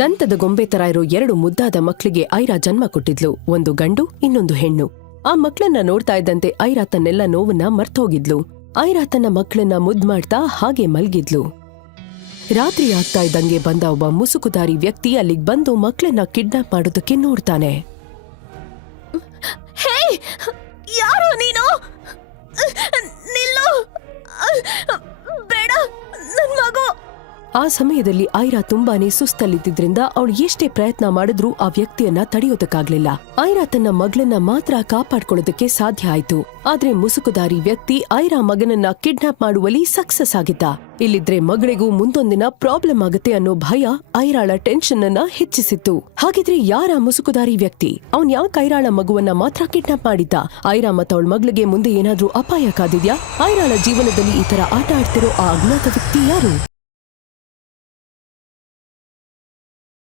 ದಂತದ ಗೊಂಬೆ ತರ ಇರೋ 2 ಮುದ್ದಾದ ಮಕ್ಳಿಗೆ ಐರಾ ಜನ್ಮ ಕೊಟ್ಟಿದ್ಲು. ಒಂದು ಗಂಡು, ಇನ್ನೊಂದು ಹೆಣ್ಣು. ಆ ಮಕ್ಳನ್ನ ನೋಡ್ತಾ ಇದ್ದಂತೆ ಐರಾ ತನ್ನೆಲ್ಲ ನೋವನ್ನ ಮರ್ತೋಗಿದ್ಲು. ಐರಾ ತನ್ನ ಮಕ್ಕಳನ್ನ ಮುದ್ ಮಾಡ್ತಾ ಹಾಗೆ ಮಲ್ಗಿದ್ಲು. ರಾತ್ರಿ ಆಗ್ತಾ ಇದ್ದಂಗೆ ಬಂದ ಒಬ್ಬ ಮುಸುಕುದಾರಿ ವ್ಯಕ್ತಿ ಅಲ್ಲಿಗ್ ಬಂದು ಮಕ್ಳನ್ನ ಕಿಡ್ನಾಪ್ ಮಾಡೋದಕ್ಕೆ ನೋಡ್ತಾನೆ. ಹೇ, ಯಾರು ನೀನು? ನಿಲ್ಲು, ಬೇಡ, ನನ್ ಮಗು. ಆ ಸಮಯದಲ್ಲಿ ಐರಾ ತುಂಬಾನೇ ಸುಸ್ತಲ್ಲಿದ್ದಿದ್ರಿಂದ ಅವಳು ಎಷ್ಟೇ ಪ್ರಯತ್ನ ಮಾಡಿದ್ರೂ ಆ ವ್ಯಕ್ತಿಯನ್ನ ತಡೆಯೋದಕ್ಕಾಗ್ಲಿಲ್ಲ. ಐರಾ ತನ್ನ ಮಗಳನ್ನ ಮಾತ್ರ ಕಾಪಾಡ್ಕೊಳ್ಳೋದಕ್ಕೆ ಸಾಧ್ಯ ಆಯ್ತು. ಆದ್ರೆ ಮುಸುಕುದಾರಿ ವ್ಯಕ್ತಿ ಐರಾ ಮಗನನ್ನ ಕಿಡ್ನಾಪ್ ಮಾಡುವಲ್ಲಿ ಸಕ್ಸಸ್ ಆಗಿದ್ದ. ಇಲ್ಲಿದ್ರೆ ಮಗಳಿಗೂ ಮುಂದೊಂದಿನ ಪ್ರಾಬ್ಲಮ್ ಆಗುತ್ತೆ ಅನ್ನೋ ಭಯ ಐರಾಳ ಟೆನ್ಷನ್ ಅನ್ನ ಹೆಚ್ಚಿಸಿತ್ತು. ಹಾಗಿದ್ರೆ ಯಾರ ಮುಸುಕುದಾರಿ ವ್ಯಕ್ತಿ? ಅವನ್ ಯಾಕೆ ಐರಾಳ ಮಗುವನ್ನ ಮಾತ್ರ ಕಿಡ್ನಾಪ್ ಮಾಡಿದ್ದ? ಐರಾ ಮತ್ತು ಅವಳ ಮಗಳಿಗೆ ಮುಂದೆ ಏನಾದ್ರೂ ಅಪಾಯ ಕಾದಿದ್ಯಾ? ಐರಾಳ ಜೀವನದಲ್ಲಿ ಈ ತರ ಆಟ ಆಡ್ತಿರೋ ಆ ಅಜ್ಞಾತ ವ್ಯಕ್ತಿ ಯಾರು?